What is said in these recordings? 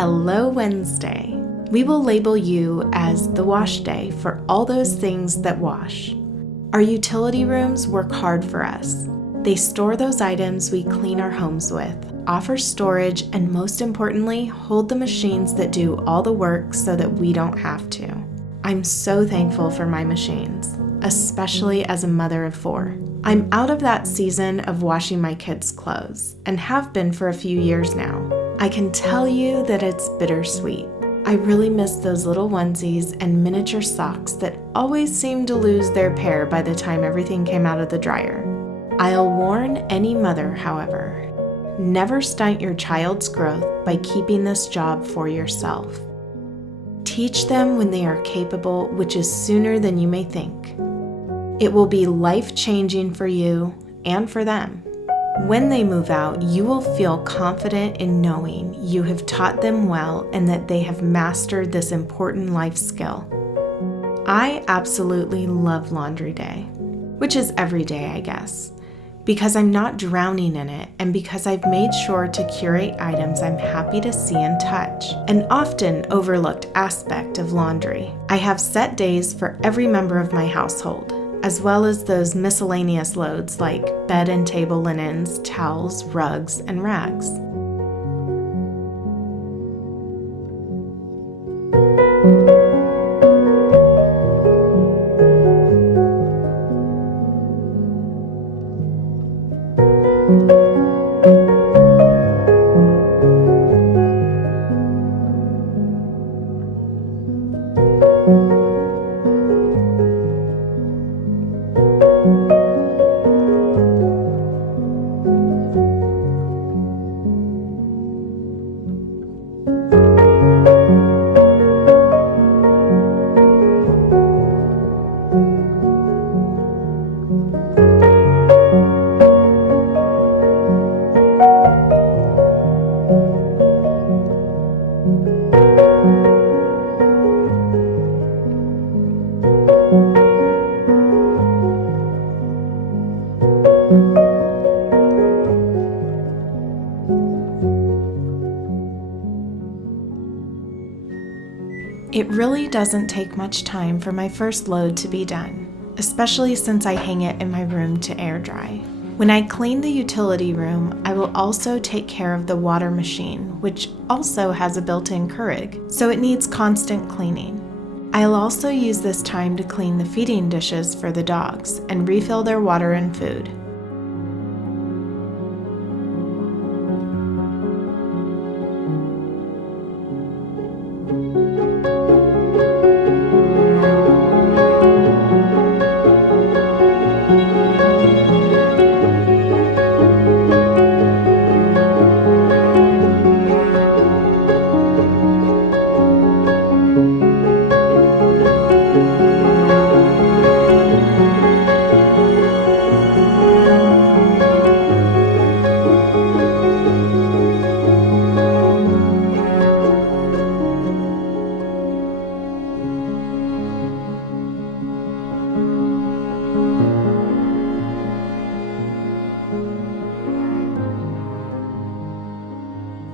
Hello Wednesday. We will label you as the wash day for all those things that wash. Our utility rooms work hard for us. They store those items we clean our homes with, offer storage, and most importantly, hold the machines that do all the work so that we don't have to. I'm so thankful for my machines, especially as a mother of 4. I'm out of that season of washing my kids' clothes, and have been for a few years now. I can tell you that it's bittersweet. I really miss those little onesies and miniature socks that always seemed to lose their pair by the time everything came out of the dryer. I'll warn any mother, however, never stunt your child's growth by keeping this job for yourself. Teach them when they are capable, which is sooner than you may think. It will be life-changing for you and for them. When they move out, you will feel confident in knowing you have taught them well and that they have mastered this important life skill. I absolutely love laundry day, which is every day, I guess, because I'm not drowning in it and because I've made sure to curate items I'm happy to see and touch, an often overlooked aspect of laundry. I have set days for every member of my household, as well as those miscellaneous loads like bed and table linens, towels, rugs, and rags. It really doesn't take much time for my first load to be done, especially since I hang it in my room to air dry. When I clean the utility room, I will also take care of the water machine, which also has a built-in Keurig, so it needs constant cleaning. I'll also use this time to clean the feeding dishes for the dogs and refill their water and food.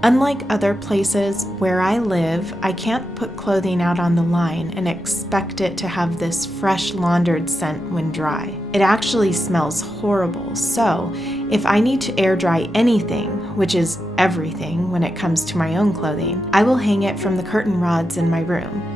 Unlike other places where I live, I can't put clothing out on the line and expect it to have this fresh laundered scent when dry. It actually smells horrible, so if I need to air dry anything, which is everything when it comes to my own clothing, I will hang it from the curtain rods in my room.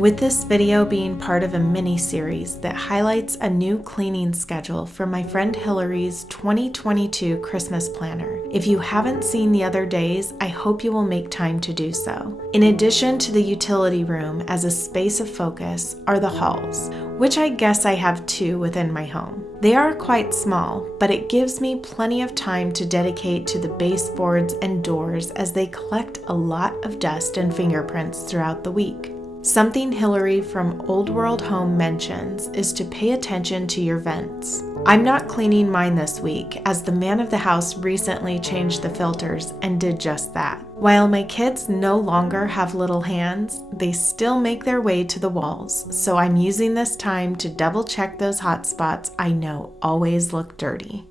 with this video being part of a mini-series that highlights a new cleaning schedule for my friend Hilary's 2022 Christmas planner. If you haven't seen the other days, I hope you will make time to do so. In addition to the utility room as a space of focus are the halls, which I guess I have two within my home. They are quite small, but it gives me plenty of time to dedicate to the baseboards and doors as they collect a lot of dust and fingerprints throughout the week. Something Hilary from Old World Home mentions is to pay attention to your vents. I'm not cleaning mine this week as the man of the house recently changed the filters and did just that. While my kids no longer have little hands, they still make their way to the walls, so I'm using this time to double check those hot spots I know always look dirty.